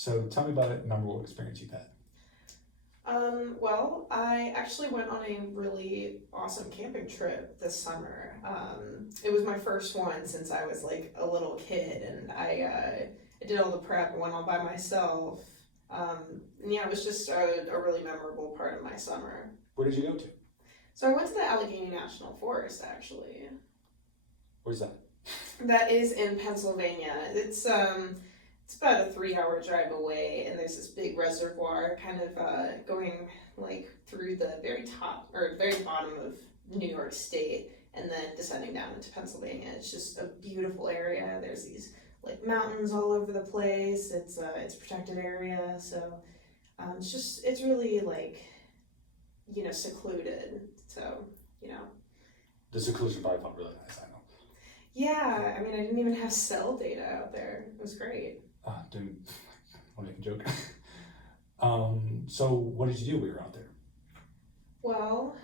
So tell me about a memorable experience you've had. Well, I actually went on a really awesome camping trip this summer. It was my first one since I was like a little kid, and I did all the prep and went all by myself. And yeah, it was just a really memorable part of my summer. Where did you go to? So I went to the Allegheny National Forest actually. Where's that? That is in Pennsylvania. It's about a 3 hour drive away, and there's this big reservoir kind of going like through the very top or very bottom of New York State, and then descending down into Pennsylvania. It's just a beautiful area. There's these like mountains all over the place. It's a protected area, so it's really like secluded. So The seclusion probably felt really nice, I know. yeah. I mean, I didn't even have cell data out there. It was great. Didn't I'll make a joke. So what did you do when you were out there? Well,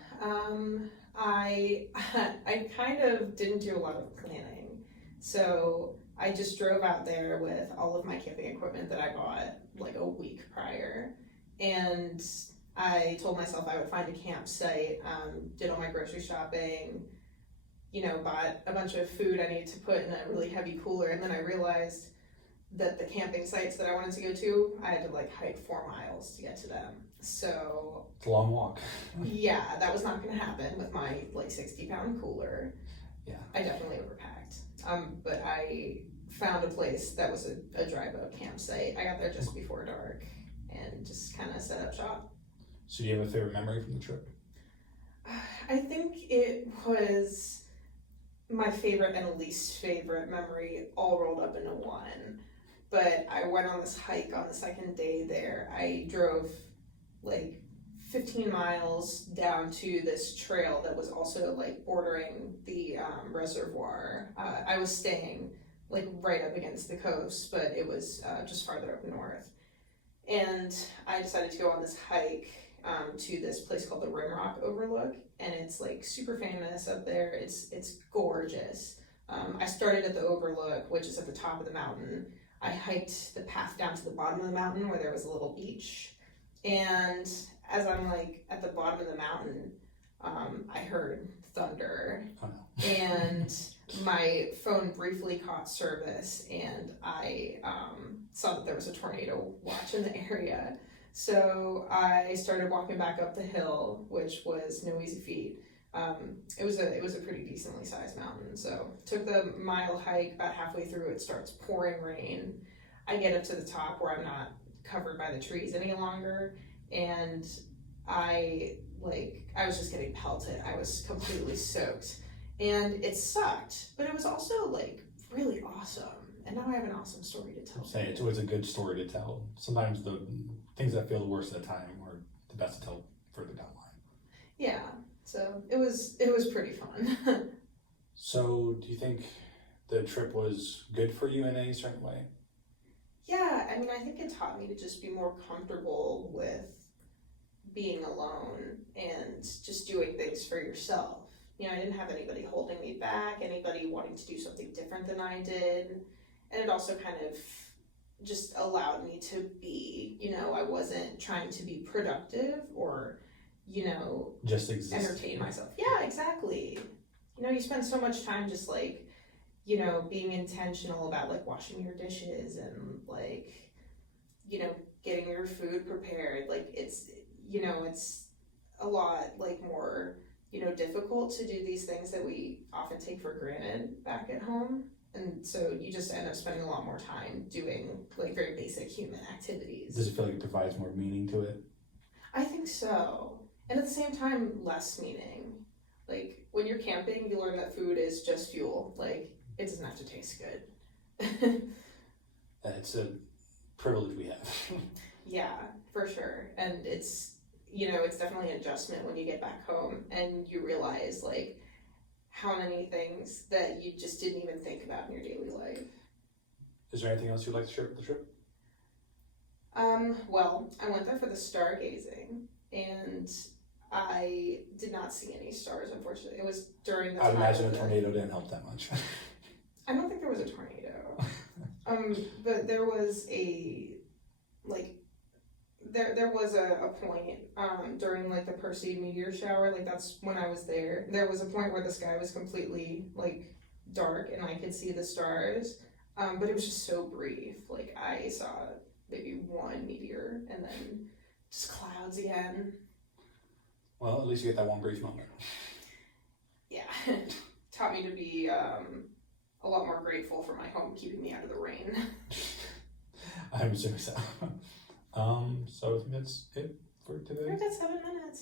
I I kind of didn't do a lot of planning, so I just drove out there with all of my camping equipment that I bought like a week prior, and I told myself I would find a campsite. Did all my grocery shopping, bought a bunch of food I needed to put in a really heavy cooler, and then I realized that the camping sites that I wanted to go to, I had to like hike 4 miles to get to them. So It's a long walk. yeah, that was not going to happen with my like 60-pound cooler. Yeah. I definitely overpacked. But I found a place that was a drive-up campsite. I got there just before dark and just kind of set up shop. So do you have a favorite memory from the trip? I think it was my favorite and least favorite memory all rolled up into one. But I went on this hike on the second day there. I drove like 15 miles down to this trail that was also like bordering the reservoir. I was staying like right up against the coast, but it was just farther up north. And I decided to go on this hike to this place called the Rimrock Overlook, and it's like super famous up there. It's gorgeous. I started at the Overlook, which is at the top of the mountain. I hiked the path down to the bottom of the mountain where there was a little beach. And as I'm like at the bottom of the mountain, I heard thunder. Oh no. And my phone briefly caught service, and I saw that there was a tornado watch in the area. So I started walking back up the hill, which was no easy feat. It was a pretty decently sized mountain. So took the mile hike. About halfway through, it starts pouring rain. I get up to the top where I'm not covered by the trees any longer, and I was just getting pelted. I was completely soaked, and it sucked, but it was also like really awesome. And now I have an awesome story to tell. Say it's always a good story to tell. Sometimes the things that feel the worst at the time are the best to tell further down the line. Yeah. So it was pretty fun. So do you think the trip was good for you in any certain way? Yeah, I mean, I think it taught me to just be more comfortable with being alone and just doing things for yourself. I didn't have anybody holding me back, anybody wanting to do something different than I did. And it also kind of just allowed me to be, I wasn't trying to be productive or, Just exist. entertain myself. Yeah, exactly. You spend so much time just like, being intentional about like washing your dishes and like, getting your food prepared. Like it's a lot like more, difficult to do these things that we often take for granted back at home. And so you just end up spending a lot more time doing like very basic human activities. Does it feel like it provides more meaning to it? I think so. And at the same time, less meaning. Like when you're camping, you learn that food is just fuel. Like it doesn't have to taste good. It's a privilege we have. Yeah, for sure. And it's definitely an adjustment when you get back home and you realize like how many things that you just didn't even think about in your daily life. Is there anything else you'd like to share with the trip? Well, I went there for the stargazing, and I did not see any stars, unfortunately. It was during the I'd time imagine a that- tornado didn't help that much. I don't think there was a tornado. But there was a like there was a point during like the Perseid meteor shower, like that's when I was there. There was a point where the sky was completely like dark and I could see the stars, but it was just so brief. Like I saw maybe one meteor and then just clouds again. Well, at least you get that one brief moment. Yeah, taught me to be a lot more grateful for my home keeping me out of the rain. I'm assuming so. So I think that's it for today. We've got 7 minutes.